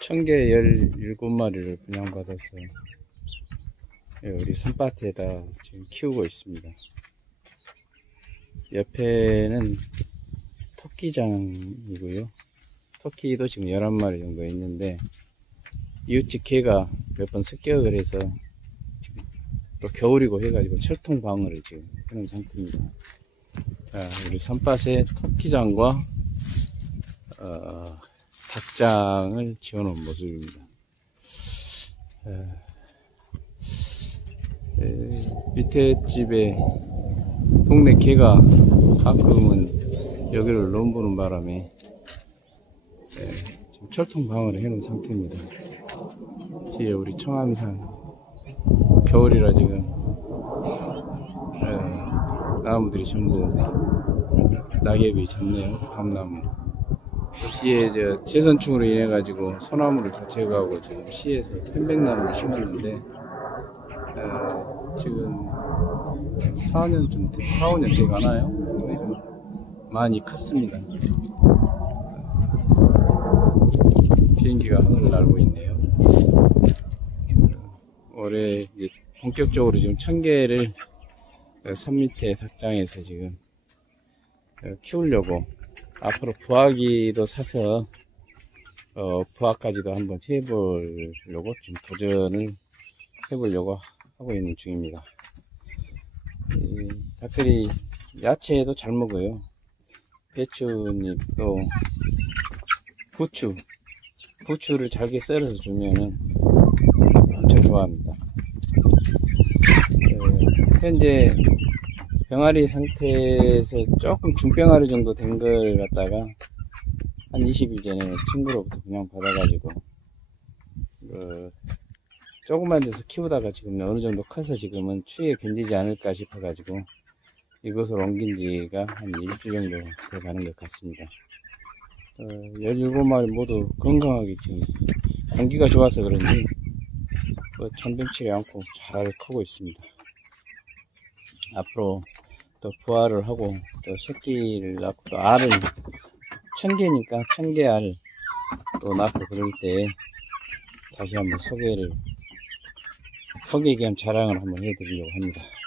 청개 17마리를 분양받아서 예, 우리 산밭에다 지금 키우고 있습니다. 옆에는 토끼장이고요. 토끼도 지금 11마리 정도 있는데 이웃집 개가 몇 번 습격을 해서 또 겨울이고 해가지고 철통 방어를 지금 해놓은 상태입니다. 자, 우리 산밭에 토끼장과 어, 닭장을 지어놓은 모습입니다. 에, 에, 밑에 집에 동네 개가 가끔은 여기를 넘보는 바람에 에, 철통 방어를 해놓은 상태입니다. 뒤에 우리 청암산 겨울이라 지금 에, 나무들이 전부 낙엽이 졌네요. 밤나무. 뒤에 저 재선충으로 인해 가지고 소나무를 다 제거하고 지금 시에서 편백나무를 심었는데 에, 지금 4년쯤 4, 5년 돼 가나요? 네. 많이 컸습니다. 비행기가 하늘을 날고 있네요. 올해 이제 본격적으로 지금 천 개를 산 밑에 닭장에서 지금 어, 키우려고 앞으로 부화기도 사서 어, 부화까지도 한번 해보려고 좀 도전을 해보려고 하고 있는 중입니다. 이 닭들이 야채도 잘 먹어요. 배추잎도 부추, 부추를 잘게 썰어서 주면은 엄청 좋아합니다. 어, 현재 병아리 상태에서 조금 중병아리 정도 된 걸 갖다가 한 20일 전에 친구로부터 그냥 받아가지고 그 조금만 돼서 키우다가 지금 어느 정도 커서 지금은 추위에 견디지 않을까 싶어가지고 이곳으로 옮긴 지가 한 일주 정도 돼 가는 것 같습니다. 어, 17마리 모두 건강하게 지금 공기가 좋아서 그런지 뭐 천병치지 않고 잘 크고 있습니다. 앞으로 또 부화를 하고 또 새끼를 낳고 또 알을 천 개니까 천개알 또 낳고 그럴 때 다시 한번 소개를 소개 겸 자랑을 한번 해드리려고 합니다.